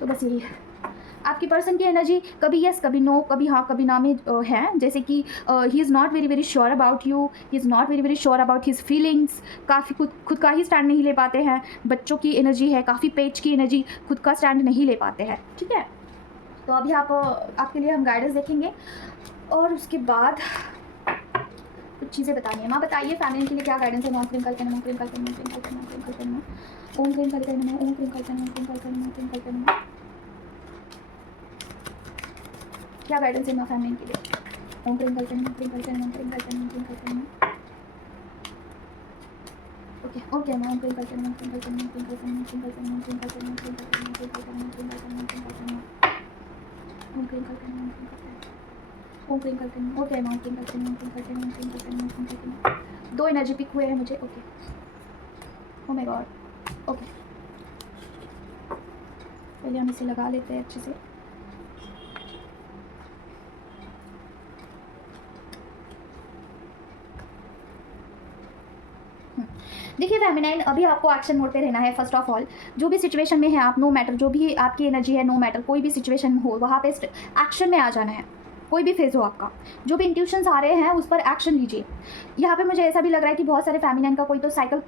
तो बस यही है। आपकी पर्सन की एनर्जी कभी यस कभी नो, कभी हाँ कभी ना में है। जैसे कि he is not very sure about you, he is not very sure about his feelings, काफ़ी खुद का ही स्टैंड नहीं ले पाते हैं। बच्चों की एनर्जी है, काफ़ी पेज की एनर्जी, खुद का स्टैंड नहीं ले पाते हैं। ठीक है, तो अभी आपके लिए हम गाइडेंस देखेंगे और उसके बाद कुछ चीज़ें बतानी है। माँ बताइए फैमिली के लिए क्या गाइडेंस है। ओम क्रीम कल्पना, ओम क्रीम कल्पना, ओम क्रीम कल्पना, ओम क्रीम कल्पना, ओम क्रीम कल्पना, ओम क्रीम कल्पना, ओम क्रीम कल्पना, ओम क्रीम कल्पना। क्या गाइडेंस है माँ फैमिली के लिए। ओम क्रीम कल्पना, ओम क्रीम कल्पना, ओम क्रीम कल्पना, ओम क्रीम कल्पना। ओके ओके माँ, ओम क्रीम कल्पना, ओम क्रीम कल्पना, ओम क्रीम कल्पना, ओम क्रीम कल्पना, ओम क्रीम कल्पना, ओम क्रीम कल्पना, ओम क्रीम कल्पना, ओम क्रीम कल्पना, ओम क्रीम कल्पना, ओम क्रीम कल्पना, ओम क्रीम कल्पना, ओम क्रीम कल्पना। ओके माँ, ओम क्रीम कल्पना, ओम cream कल्पना, ओम cream कल्पना, ओम cream कल्पना। 2 energy pick हुए हैं मुझे। Okay, oh my god. Okay, पहले हम इसे लगा लेते हैं अच्छे से। देखिए फेमिनाइन, अभी आपको एक्शन मोड पे रहना है। फर्स्ट ऑफ ऑल, जो भी सिचुएशन में है आप, नो मैटर जो भी आपकी एनर्जी है, नो मैटर कोई भी सिचुएशन हो, वहाँ पे एक्शन में आ जाना है। कोई भी फेज़ हो आपका, जो भी इंट्यूशंस आ रहे हैं उस पर एक्शन लीजिए। यहाँ पे मुझे ऐसा भी लग रहा है कि बहुत सारे फेमिनाइन का कोई तो साइकिल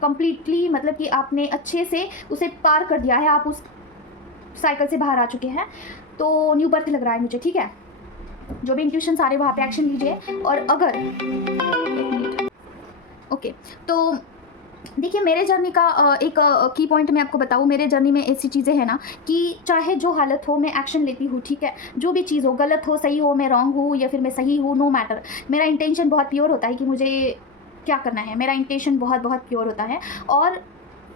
कम्प्लीटली मतलब कि आपने अच्छे से उसे पार कर दिया है, आप उस साइकिल से बाहर आ चुके हैं, तो न्यू बर्थ लग रहा है मुझे। ठीक है, जो भी इंट्यूशंस आ रहे हैं वहाँ पे एक्शन लीजिए। और अगर ओके, तो देखिए मेरे जर्नी का एक की पॉइंट मैं आपको बताऊँ। मेरे जर्नी में ऐसी चीज़ें हैं ना कि चाहे जो हालत हो मैं एक्शन लेती हूँ। ठीक है, जो भी चीज़ हो, गलत हो, सही हो, मैं रॉन्ग हूँ या फिर मैं सही हूँ, नो मैटर, मेरा इंटेंशन बहुत प्योर होता है कि मुझे क्या करना है। मेरा इंटेंशन बहुत प्योर होता है और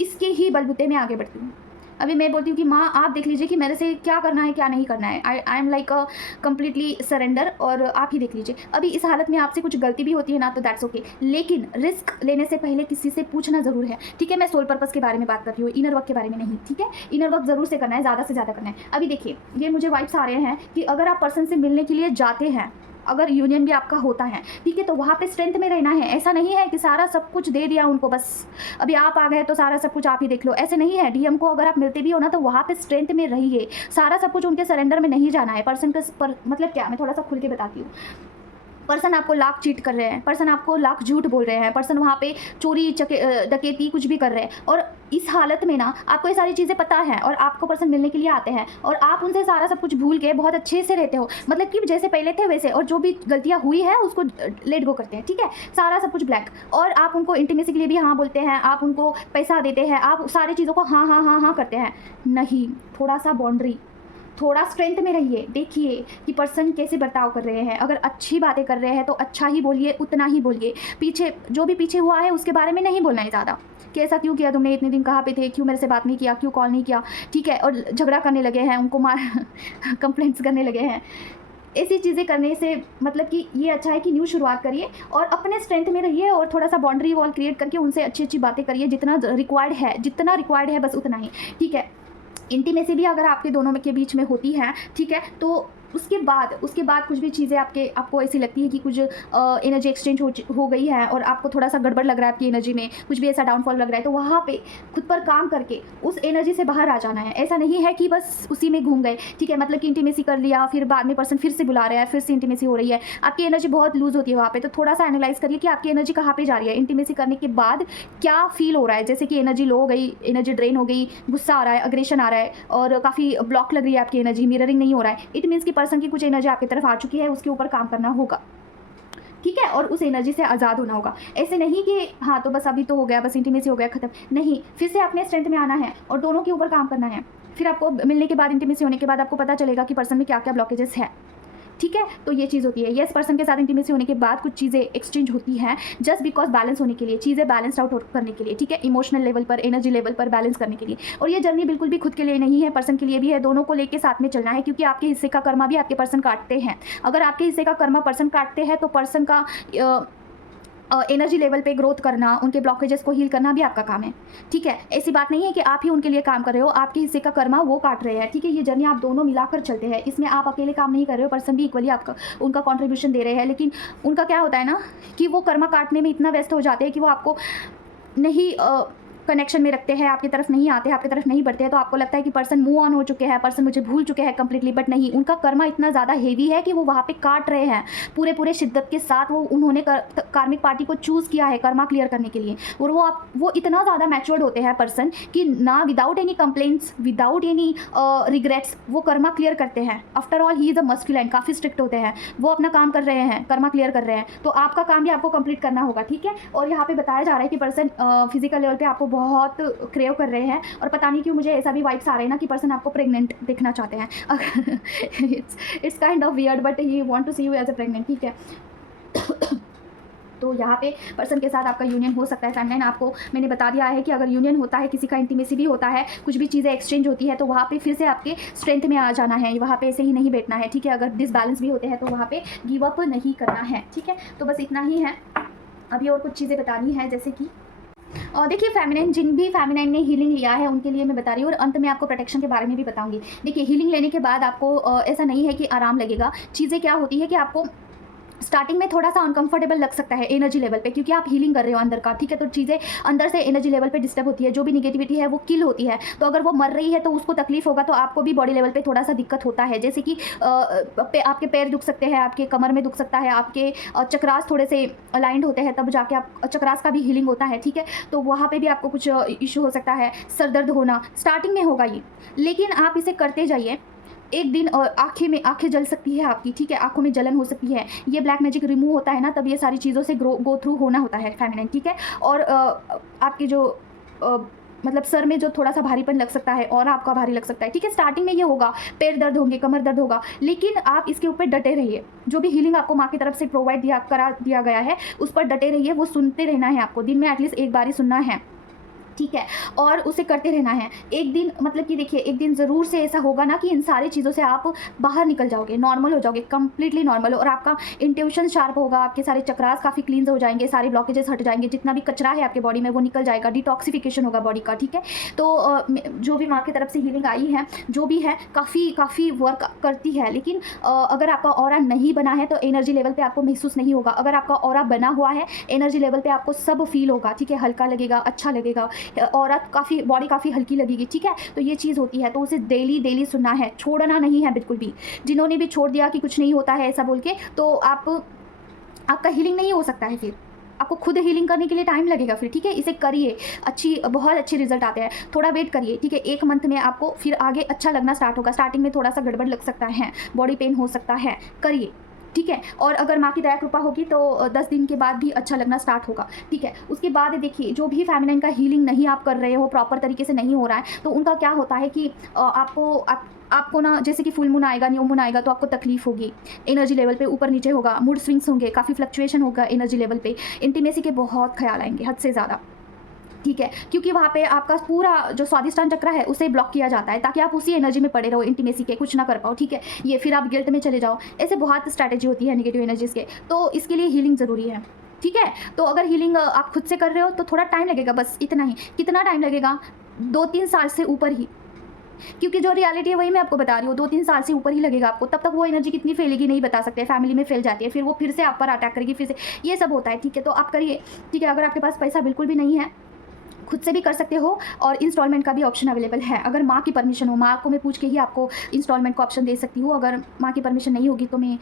इसके ही बलबूते में आगे बढ़ती हूँ। अभी मैं बोलती हूँ कि माँ आप देख लीजिए कि मेरे से क्या करना है क्या नहीं करना है। I am like completely surrender, और आप ही देख लीजिए। अभी इस हालत में आपसे कुछ गलती भी होती है ना तो दैट्स ओके, लेकिन रिस्क लेने से पहले किसी से पूछना ज़रूर है। ठीक है, मैं सोल पर्पस के बारे में बात कर रही हूँ, इनर वर्क के बारे में नहीं। ठीक है, इनर वर्क ज़रूर से करना है, ज़्यादा से ज़्यादा करना है। अभी देखिए ये मुझे वाइब्स आ रहे हैं कि अगर आप पर्सन से मिलने के लिए जाते हैं, अगर यूनियन भी आपका होता है, ठीक है, तो वहाँ पे स्ट्रेंथ में रहना है। ऐसा नहीं है कि सारा सब कुछ दे दिया उनको, बस अभी आप आ गए तो सारा सब कुछ आप ही देख लो, ऐसे नहीं है। डीएम को अगर आप मिलते भी हो ना तो वहाँ पे स्ट्रेंथ में रहिए, सारा सब कुछ उनके सरेंडर में नहीं जाना है। पर्सन का मतलब क्या, मैं थोड़ा सा खुल के बताती हूँ। पर्सन आपको लाख चीट कर रहे हैं, पर्सन आपको लाख झूठ बोल रहे हैं, पर्सन वहाँ पे चोरी डकैती कुछ भी कर रहे हैं, और इस हालत में ना आपको ये सारी चीज़ें पता है और आपको पर्सन मिलने के लिए आते हैं और आप उनसे सारा सब कुछ भूल के बहुत अच्छे से रहते हो, मतलब कि जैसे पहले थे वैसे, और जो भी गलतियाँ हुई है उसको लेट गो करते हैं। ठीक है, सारा सब कुछ ब्लैक, और आप उनको इंटीमेसी के लिए भी हाँ बोलते हैं, आप उनको पैसा देते हैं, आप सारी चीज़ों को हाँ हाँ हाँ हाँ करते हैं। नहीं, थोड़ा सा बाउंड्री, थोड़ा स्ट्रेंथ में रहिए। देखिए कि पर्सन कैसे बर्ताव कर रहे हैं, अगर अच्छी बातें कर रहे हैं तो अच्छा ही बोलिए, उतना ही बोलिए। पीछे जो भी पीछे हुआ है उसके बारे में नहीं बोलना है ज़्यादा, कि ऐसा क्यों किया तुमने, इतने दिन कहाँ पे थे, क्यों मेरे से बात नहीं किया, क्यों कॉल नहीं किया। ठीक है, और झगड़ा करने लगे हैं, उनको कंप्लेंट्स करने लगे हैं। ऐसी चीज़ें करने से मतलब कि ये अच्छा है कि न्यू शुरुआत करिए और अपने स्ट्रेंथ में रहिए और थोड़ा सा बाउंड्री वॉल क्रिएट करके उनसे अच्छी अच्छी बातें करिए, जितना रिक्वायर्ड है बस उतना ही। ठीक है, इंटीमेसी भी अगर आपके दोनों के बीच में होती है, ठीक है, तो उसके बाद कुछ भी चीज़ें आपको ऐसी लगती है कि कुछ एनर्जी एक्सचेंज हो गई है और आपको थोड़ा सा गड़बड़ लग रहा है, आपकी एनर्जी में कुछ भी ऐसा डाउनफॉल लग रहा है, तो वहाँ पे खुद पर काम करके उस एनर्जी से बाहर आ जाना है। ऐसा नहीं है कि बस उसी में घूम गए। ठीक है, मतलब कि इंटीमेसी कर लिया, फिर बाद में पर्सन फिर से बुला रहा है, फिर से इंटीमेसी हो रही है, आपकी एनर्जी बहुत लूज़ होती है वहाँ पर। तो थोड़ा सा एनालाइज करिए कि आपकी एनर्जी कहाँ पर जा रही है, इंटीमेसी करने के बाद क्या फील हो रहा है। जैसे कि एनर्जी लो हो गई, एनर्जी ड्रेन हो गई, गुस्सा आ रहा है, अग्रेशन आ रहा है और काफ़ी ब्लॉक लग रही है आपकी एनर्जी, मिररिंग नहीं हो रहा है, इट मीन्स कि पर्सन की कुछ एनर्जी आपकी तरफ आ चुकी है, उसके ऊपर काम करना होगा। ठीक है, और उस एनर्जी से आज़ाद होना होगा। ऐसे नहीं कि हाँ तो बस अभी तो हो गया, बस इंटीमेसी हो गया, खत्म नहीं, फिर से अपने स्ट्रेंथ में आना है और दोनों के ऊपर काम करना है। फिर आपको मिलने के बाद, इंटीमेसी होने के बाद आपको पता चलेगा कि पर्सन में क्या क्या ब्लॉकेजेस है। ठीक है, तो ये चीज़ होती है। यस, पर्सन के साथ इंटीमेसी होने के बाद कुछ चीज़ें एक्सचेंज होती हैं जस्ट बिकॉज बैलेंस होने के लिए, चीज़ें बैलेंस आउट करने के लिए। ठीक है, इमोशनल लेवल पर, एनर्जी लेवल पर बैलेंस करने के लिए। और ये जर्नी बिल्कुल भी खुद के लिए नहीं है, पर्सन के लिए भी है, दोनों को लेके साथ में चलना है, क्योंकि आपके हिस्से का कर्मा भी आपके पर्सन काटते हैं। अगर आपके हिस्से का कर्मा पर्सन काटते हैं तो पर्सन का एनर्जी लेवल पे ग्रोथ करना, उनके ब्लॉकेजेस को हील करना भी आपका काम है, ठीक है। ऐसी बात नहीं है कि आप ही उनके लिए काम कर रहे हो, आपके हिस्से का कर्मा वो काट रहे हैं, ठीक है। ये जर्नी आप दोनों मिलाकर चलते हैं, इसमें आप अकेले काम नहीं कर रहे हो, पर्सन भी इक्वली आपका उनका कॉन्ट्रीब्यूशन दे रहे हैं। लेकिन उनका क्या होता है ना कि वो कर्मा काटने में इतना व्यस्त हो जाते हैं कि वो आपको नहीं कनेक्शन में रखते हैं, आपकी तरफ नहीं आते हैं, आपकी तरफ नहीं बढ़ते हैं। तो आपको लगता है कि पर्सन मूव ऑन हो चुके हैं, पर्सन मुझे भूल चुके हैं कंप्लीटली, बट नहीं, उनका कर्मा इतना ज़्यादा हेवी है कि वो वहाँ पे काट रहे हैं पूरे पूरे शिद्दत के साथ। वो उन्होंने कार्मिक पार्टी को चूज़ किया है कर्मा क्लियर करने के लिए, और वो इतना ज़्यादा मैच्योर्ड होते हैं पर्सन कि ना without any complaints, without any regrets वो कर्मा क्लियर करते हैं। After all he is a masculine, काफ़ी स्ट्रिक्ट होते हैं, वो अपना काम कर रहे हैं, कर्मा क्लियर कर रहे हैं। तो आपका काम भी आपको कंप्लीट करना होगा, ठीक है। और यहाँ पे बताया जा रहा है कि पर्सन फिजिकल लेवल पे आपको बहुत क्रेव कर रहे हैं, और पता नहीं क्यों मुझे ऐसा भी वाइब्स आ रहे हैं ना कि पर्सन आपको प्रेग्नेंट देखना चाहते हैं। It's kind of weird, but he want to see you as a pregnant, ठीक है। तो यहाँ पे पर्सन के साथ आपका यूनियन हो सकता है। फेमिनाइन आपको मैंने बता दिया है कि अगर यूनियन होता है, किसी का इंटीमेसी भी होता है, कुछ भी चीज़ें एक्सचेंज होती है, तो वहाँ पे फिर से आपके स्ट्रेंथ में आ जाना है, वहाँ पे ऐसे ही नहीं बैठना है, ठीक है। अगर डिसबैलेंस भी होते हैं तो वहाँ पे गिव अप नहीं करना है, ठीक है। तो बस इतना ही है। अभी और कुछ चीज़ें बतानी है, जैसे कि और देखिए फेमिनाइन, जिन भी फेमिनाइन ने हीलिंग लिया है उनके लिए मैं बता रही हूँ, और अंत में आपको प्रोटेक्शन के बारे में भी बताऊंगी। देखिए हीलिंग लेने के बाद आपको ऐसा नहीं है कि आराम लगेगा। चीज़ें क्या होती है कि आपको स्टार्टिंग में थोड़ा सा अनकंफर्टेबल लग सकता है एनर्जी लेवल पे, क्योंकि आप हीलिंग कर रहे हो अंदर का, ठीक है। तो चीज़ें अंदर से एनर्जी लेवल पे डिस्टर्ब होती है, जो भी निगेटिविटी है वो किल होती है। तो अगर वो मर रही है तो उसको तकलीफ होगा, तो आपको भी बॉडी लेवल पे थोड़ा सा दिक्कत होता है। जैसे कि आपके पैर दुख सकते हैं, आपके कमर में दुख सकता है, आपके चक्रास थोड़े से अलाइंड होते हैं, तब जाके आप चक्रास का भी हीलिंग होता है, ठीक है। तो वहाँ पर भी आपको कुछ इशू हो सकता है, सर दर्द होना स्टार्टिंग में होगा ये, लेकिन आप इसे करते जाइए। एक दिन और आंखें जल सकती है आपकी, ठीक है, आंखों में जलन हो सकती है। ये ब्लैक मैजिक रिमूव होता है ना, तब ये सारी चीज़ों से गो थ्रू होना होता है फेमिनाइन, ठीक है। और आपके जो मतलब सर में जो थोड़ा सा भारीपन लग सकता है, और आपका भारी लग सकता है, ठीक है। स्टार्टिंग में ये होगा, पैर दर्द होंगे, कमर दर्द होगा, लेकिन आप इसके ऊपर डटे रहिए। जो भी हीलिंग आपको माँ की तरफ से प्रोवाइड करा दिया गया है उस पर डटे रहिए। वो सुनते रहना है आपको, दिन में एटलीस्ट एक बार ही सुनना है, ठीक है। और उसे करते रहना है। एक दिन मतलब कि देखिए, एक दिन ज़रूर से ऐसा होगा ना कि इन सारी चीज़ों से आप बाहर निकल जाओगे, नॉर्मल हो जाओगे, कंप्लीटली नॉर्मल, और आपका इंट्यूशन शार्प होगा, आपके सारे चक्रास काफ़ी क्लीन हो जाएंगे, सारे ब्लॉकेजेस हट जाएंगे, जितना भी कचरा है आपके बॉडी में वो निकल जाएगा, डिटॉक्सिफिकेशन होगा बॉडी का, ठीक है। तो जो भी माँ की तरफ से हीलिंग आई है, जो भी है, काफ़ी वर्क करती है। लेकिन अगर आपका ऑरा नहीं बना है तो एनर्जी लेवल पर आपको महसूस नहीं होगा। अगर आपका ऑरा बना हुआ है, एनर्जी लेवल पर आपको सब फील होगा, ठीक है, हल्का लगेगा, अच्छा लगेगा, औरत बॉडी काफ़ी हल्की लगेगी, ठीक है। तो ये चीज़ होती है, तो उसे डेली सुनना है, छोड़ना नहीं है बिल्कुल भी। जिन्होंने भी छोड़ दिया कि कुछ नहीं होता है ऐसा बोल के, तो आपका हीलिंग नहीं हो सकता है। फिर आपको खुद हीलिंग करने के लिए टाइम लगेगा फिर, ठीक है। इसे करिए, बहुत अच्छे रिजल्ट आते हैं। थोड़ा वेट करिए, ठीक है। 1 मंथ में आपको फिर आगे अच्छा लगना स्टार्ट होगा। स्टार्टिंग में थोड़ा सा गड़बड़ लग सकता है, बॉडी पेन हो सकता है, करिए, ठीक है। और अगर माँ की दया कृपा होगी तो 10 दिन के बाद भी अच्छा लगना स्टार्ट होगा, ठीक है। उसके बाद देखिए, जो भी फेमिनाइन का हीलिंग नहीं आप कर रहे हो, प्रॉपर तरीके से नहीं हो रहा है, तो उनका क्या होता है कि आपको ना, जैसे कि फुल मून आएगा, न्यू मून आएगा, तो आपको तकलीफ होगी, एनर्जी लेवल पे ऊपर नीचे होगा, मूड स्विंग्स होंगे, काफ़ी फ्लक्चुएशन होगा एनर्जी लेवल पे, इंटीमेसी के बहुत ख्याल आएंगे हद से ज़्यादा, ठीक है। क्योंकि वहाँ पे आपका पूरा जो स्वादिष्टान चक्र है उसे ब्लॉक किया जाता है, ताकि आप उसी एनर्जी में पड़े रहो, इंटीमेसी के कुछ ना कर पाओ, ठीक है। ये फिर आप गिल्ट में चले जाओ, ऐसे बहुत स्ट्रैटेजी होती है नेगेटिव एनर्जीज के। तो इसके लिए हीलिंग ज़रूरी है, ठीक है। तो अगर हीलिंग आप खुद से कर रहे हो तो थोड़ा टाइम लगेगा, बस इतना ही। कितना टाइम लगेगा? 2-3 साल से ऊपर ही, क्योंकि जो रियलिटी है वही मैं आपको बता रही हूँ। 2-3 साल से ऊपर ही लगेगा आपको, तब तक वो एनर्जी कितनी फैलेगी नहीं बता सकते। फैमिली में फैल जाती है, फिर वो फिर से आप पर अटैक करेगी, फिर से ये सब होता है, ठीक है। तो आप करिए, ठीक है। अगर आपके पास पैसा बिल्कुल भी नहीं है, खुद से भी कर सकते हो, और इंस्टॉलमेंट का भी ऑप्शन अवेलेबल है। अगर माँ की परमिशन हो, माँ को मैं पूछ के ही आपको इंस्टॉलमेंट का ऑप्शन दे सकती हूँ। अगर माँ की परमिशन नहीं होगी तो मैं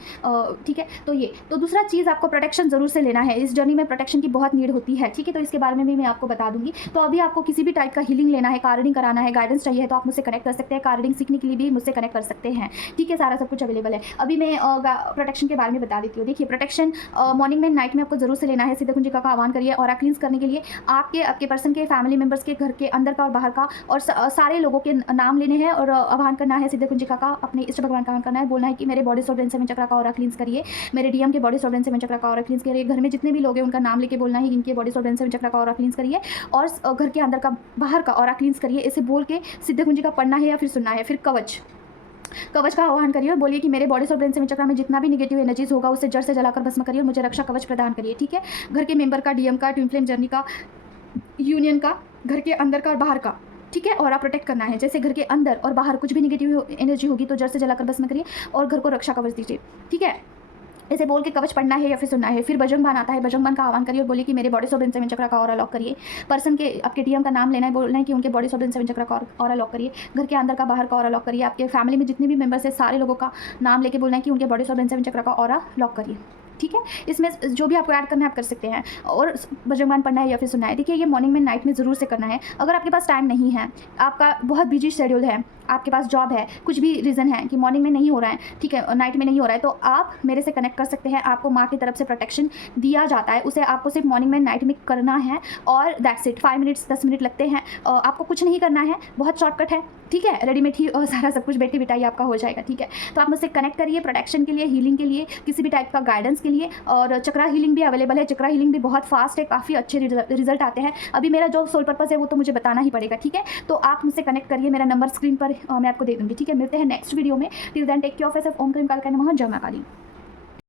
ठीक है। तो दूसरा चीज़, आपको प्रोटेक्शन ज़रूर से लेना है। इस जर्नी में प्रोटेक्शन की बहुत नीड होती है, ठीक है। तो इसके बारे में भी मैं आपको बता दूंगी। तो अभी आपको किसी भी टाइप का हीलिंग लेना है, कार्डिंग कराना है, गाइडेंस चाहिए, तो आप मुझसे कनेक्ट कर सकते हैं। कार्डिंग सीखने के लिए भी मुझसे कनेक्ट कर सकते हैं, ठीक है। सारा सब कुछ अवेलेबल है। अभी मैं प्रोटेक्शन के बारे में बता देती हूँ। देखिए, प्रोटेक्शन मॉर्निंग में, नाइट में आपको जरूर से लेना है। सिद्ध कुंजिका का आह्वान करिए, और क्लींस करने के लिए आपके पर्सन के, फैमिली मेम्बर्स के, घर के अंदर का और बाहर का, और सारे लोगों के नाम लेने हैं, और आह्वान करना है सिद्ध कुंजिका का, अपने इष्ट भगवान का आह्वान करना है। बोलना है कि मेरे बॉडी सोल ब्रेन सेवन चक्र का और क्लींस करिए, मेरे डीएम के बॉडी सोल ब्रेन सेवन चक्र का और क्लींस करिए। घर में जितने भी लोग हैं उनका नाम लेके बोलना है, इनके बॉडी सोल ब्रेन सेवन चक्र का और क्लींस करिए, और घर के अंदर का, बाहर का और क्लींस करिए। इसे बोल के सिद्ध कुंजिका पढ़ना है या फिर सुनना है। फिर कवच, कवच का आह्वान करिए और बोलिए कि मेरे बॉडी सोल ब्रेन सेवन चक्र में जितना भी नेगेटिव एनर्जीज होगा उसे जड़ से जलाकर भस्म करिए और मुझे रक्षा कवच प्रदान करिए। ठीक है, घर के मेंबर का, डीएम का, ट्विन फ्लेम जर्नी का, यूनियन का, घर के अंदर का और बाहर का। ठीक है, और आप प्रोटेक्ट करना है। जैसे घर के अंदर और बाहर कुछ भी नेगेटिव एनर्जी होगी तो जड़ से जलाकर भस्म करिए और घर को रक्षा कवच दीजिए। ठीक है, इसे बोल के कवच पढ़ना है या फिर सुनना है। फिर बजरंग बाण आता है, बजरंग बाण का आह्वान करिए और बोलिए कि मेरे बॉडी सोल ब्रेन सेवन चक्र का ऑरा लॉक करिए। पर्सन के, आपके डीएम का नाम लेना है, बोलना है कि उनके बॉडी सोल ब्रेन सेवन चक्र का ऑरा लॉक करिए। घर के अंदर का, बाहर का ऑरा लॉक करिए। आपके फैमिली में जितने भी मेंबर्स हैं सारे लोगों का नाम लेके बोलना है कि उनके बॉडी सोल ब्रेन सेवन चक्र का ऑरा लॉक करिए। ठीक है, इसमें जो भी आपको ऐड करना है आप कर सकते हैं। और बजरंग बाण पढ़ना है या फिर सुनना है। देखिए, ये मॉर्निंग में, नाइट में ज़रूर से करना है। अगर आपके पास टाइम नहीं है, आपका बहुत बिजी शेड्यूल है, आपके पास जॉब है, कुछ भी रीज़न है कि मॉर्निंग में नहीं हो रहा है, ठीक है, नाइट में नहीं हो रहा है, तो आप मेरे से कनेक्ट कर सकते हैं। आपको माँ की तरफ से प्रोटेक्शन दिया जाता है, उसे आपको सिर्फ मॉर्निंग में, नाइट में करना है और दैट्स इट। 5 मिनट्स 10 मिनट लगते हैं, आपको कुछ नहीं करना है, बहुत शॉर्टकट है। ठीक है, रेडीमेड ही और सारा सब कुछ बैठी बिठाई आपका हो जाएगा। ठीक है, तो आप मुझसे कनेक्ट करिए प्रोटेक्शन के लिए, हीलिंग के लिए, किसी भी टाइप का गाइडेंस के लिए। और चक्रा हीलिंग भी अवेलेबल है। चक्रा हीलिंग भी बहुत फास्ट है, काफ़ी अच्छे रिजल्ट आते हैं। अभी मेरा जो सोल पर्पस है वो तो मुझे बताना ही पड़ेगा। ठीक है, तो आप मुझसे कनेक्ट करिए, मेरा नंबर स्क्रीन पर मैं आपको दे दूँगी। ठीक है, मिलते हैं नेक्स्ट वीडियो में। Till then take care of yourself. ओम क्रीम काल का नमः। जय मां काली।